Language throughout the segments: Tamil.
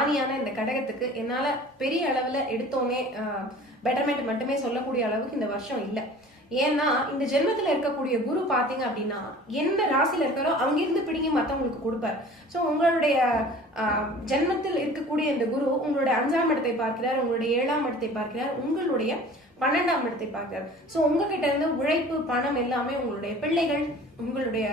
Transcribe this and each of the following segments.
ராணியான இந்த கடகத்துக்கு என்னால பெரிய அளவுல எடுத்தோன்னே பெட்டர்மெண்ட் மட்டுமே சொல்லக்கூடிய அளவுக்கு இந்த வருஷம் இல்லை. ஏன்னா இந்த ஜென்மத்துல இருக்கக்கூடிய குரு பாத்தீங்க அப்படின்னா எந்த ராசியில இருக்காரோ அங்கிருந்து பிடிங்கி மத்தவங்களுக்கு கொடுப்பார். ஸோ உங்களுடைய ஜென்மத்தில் இருக்கக்கூடிய இந்த குரு உங்களுடைய 5ஆம் இடத்தை பார்க்கிறார், உங்களுடைய 7ஆம் இடத்தை பார்க்கிறார், உங்களுடைய 12ஆம் இடத்தை பார்க்கிறார். ஸோ உங்ககிட்ட இருந்து உழைப்பு பணம் எல்லாமே உங்களுடைய பிள்ளைகள், உங்களுடைய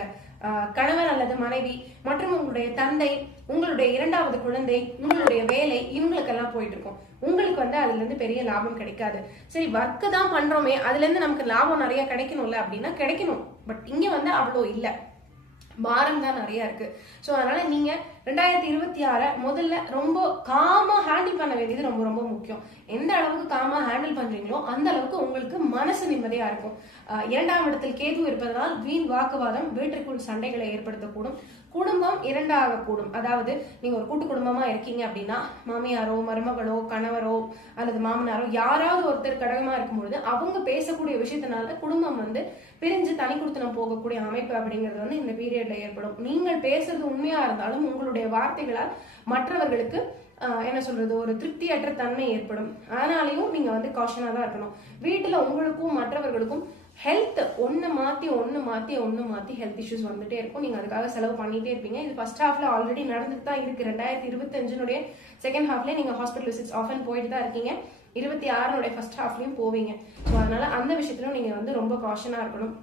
கணவர் அல்லது மனைவி மற்றும் உங்களுடைய தந்தை, உங்களுடைய 2வது குழந்தை, உங்களுடைய வேலை, இவங்களுக்கெல்லாம் போயிட்டு இருக்கும். உங்களுக்கு அதுல இருந்து பெரிய லாபம் கிடைக்காது. சரி, ஒர்க்கு தான் பண்றோமே, அதுல இருந்து நமக்கு லாபம் நிறைய கிடைக்கணும்ல அப்படின்னா கிடைக்கணும். பட் இங்க அவ்வளோ இல்லை, பாரம் தான் நிறைய இருக்கு. ஸோ அதனால நீங்க 2026 முதல்ல ரொம்ப காமா ஹேண்டில் பண்ண வேண்டியது ரொம்ப ரொம்ப முக்கியம். எந்த அளவுக்கு காமா ஹேண்டில் பண்றீங்களோ அந்த அளவுக்கு உங்களுக்கு மனசு நிம்மதியா இருக்கும். 2ஆம் இடத்தில் கேது இருப்பதனால் வீண் வாக்குவாதம், வீட்டிற்குள் சண்டைகளை ஏற்படுத்தக்கூடும். குடும்பம் 2ஆகக்கூடும். அதாவது நீங்க ஒரு கூட்டு குடும்பமா இருக்கீங்க அப்படின்னா மாமியாரோ மருமகளோ கணவரோ அல்லது மாமனாரோ யாராவது ஒருத்தர் கடகமா இருக்கும்பொழுது அவங்க பேசக்கூடிய விஷயத்தினால குடும்பம் பிரிஞ்சு தனி கொடுத்தனம் போகக்கூடிய அமைப்பு அப்படிங்கிறது இந்த பீரியட்ல ஏற்படும். நீங்கள் பேசுறது உண்மையா இருந்தாலும் உங்களுடைய வார்த்தைகளால் மற்றவர்களுக்கு என்ன சொல்றது, ஒரு திருப்தியற்ற தன்மை ஏற்படும். அதனாலையும் நீங்க காஷனா தான் இருக்கணும். வீட்டுல உங்களுக்கும் மற்றவர்களுக்கும் ஹெல்த் ஒன்னு மாத்தி ஹெல்த் இஷ்யூஸ் வந்துட்டே இருக்கும். நீங்க அதுக்காக செலவு பண்ணிட்டே இருப்பீங்க. இது ஃபர்ஸ்ட் ஹாஃப்ல ஆல்ரெடி நடந்துட்டு தான் இருக்கு. 2025 செகண்ட் ஹாஃப்ல நீங்க ஹாஸ்பிட்டல் விசிட்ஸ் ஆஃபன் போயிட்டு தான் இருக்கீங்க. 26 ஃபர்ஸ்ட் ஹாஃப்லயும் போவீங்க. ஸோ அதனால அந்த விஷயத்திலும் நீங்க ரொம்ப காஷனா இருக்கணும்.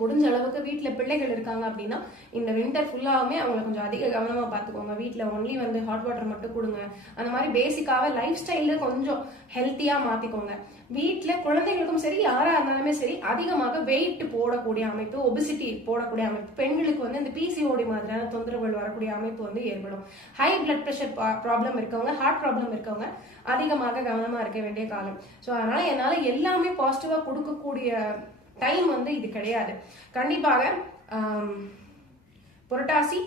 முடிஞ்ச அளவுக்கு வீட்டுல பிள்ளைகள் இருக்காங்க அப்படின்னா இந்த வின்டர் ஃபுல்லாவுமே அவங்களை கொஞ்சம் அதிக கவனமா பாத்துக்கோங்க. வீட்டுல ஒன்லி ஹாட் வாட்டர் மட்டும் கொடுங்க. அந்த மாதிரி பேசிக்காவே லைஃப் ஸ்டைல கொஞ்சம் ஹெல்த்தியா மாத்திக்கோங்க. வீட்டுல குழந்தைகளுக்கும் சரி யாரா இருந்தாலுமே சரி அதிகமாக வெயிட் போடக்கூடிய அமைப்பு, ஒபிசிட்டி போடக்கூடிய அமைப்பு, பெண்களுக்கு இந்த பிசிஓடி மாதிரியான தொந்தரவுகள் வரக்கூடிய அமைப்பு ஏற்படும். ஹை பிளட் பிரஷர் ப்ராப்ளம் இருக்கவங்க, ஹார்ட் ப்ராப்ளம் இருக்கவங்க அதிகமாக கவனமா இருக்க வேண்டிய காலம். ஸோ அதனால என்னால எல்லாமே பாசிட்டிவா கொடுக்கக்கூடிய டைம் இது கிடையாது. கண்டிப்பாக புரட்டாசி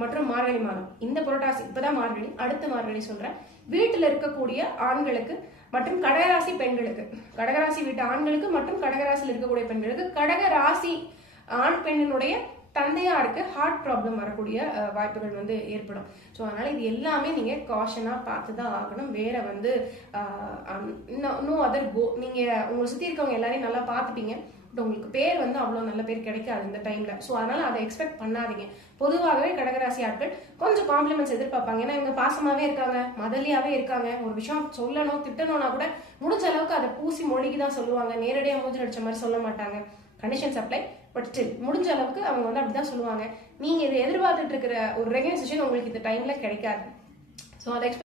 மற்றும் மார்கழி மாதம், இந்த புரட்டாசி இப்பதான் மார்கழி, அடுத்த மார்கழி சொல்றேன். வீட்டுல இருக்கக்கூடிய ஆண்களுக்கு மற்றும் கடகராசி பெண்களுக்கு, கடகராசி வீட்டு ஆண்களுக்கு மற்றும் கடகராசியில் இருக்கக்கூடிய பெண்களுக்கு, கடகராசி ஆண் பெண்ணினுடைய தந்தையாருக்கு ஹார்ட் ப்ராப்ளம் வரக்கூடிய வாய்ப்புகள் ஏற்படும். ஸோ அதனால இது எல்லாமே நீங்க காஷனா பார்த்து தான் ஆகணும். வேற நோ அதர் கோ. நீங்க உங்களை சுத்தி இருக்கவங்க எல்லாரையும் நல்லா பார்த்துப்பீங்க. பட் உங்களுக்கு பேர் அவ்வளோ நல்ல பேர் கிடைக்காது இந்த டைம்ல. ஸோ அதனால அதை எக்ஸ்பெக்ட் பண்ணாதீங்க. பொதுவாகவே கடகராசி ஆட்கள் கொஞ்சம் காம்ப்ளிமெண்ட்ஸ் எதிர்பார்ப்பாங்க. ஏன்னா இவங்க பாசமாவே இருக்காங்க, மதலியாவே இருக்காங்க. ஒரு விஷயம் சொல்லணும் திட்டணும்னா கூட முடிஞ்ச அளவுக்கு அதை பூசி மொழிக்கு தான் சொல்லுவாங்க. நேரடியாக மூஞ்சி அடிச்ச மாதிரி சொல்ல மாட்டாங்க. Conditions apply. பட் ஸ்டில் முடிஞ்ச அளவுக்கு அவங்க அப்படிதான் சொல்லுவாங்க. நீங்க இதை எதிர்பார்த்துட்டு இருக்கிற ஒரு ரெகனைசேஷன் உங்களுக்கு இந்த டைம்ல கிடைக்காது. ஸோ அதை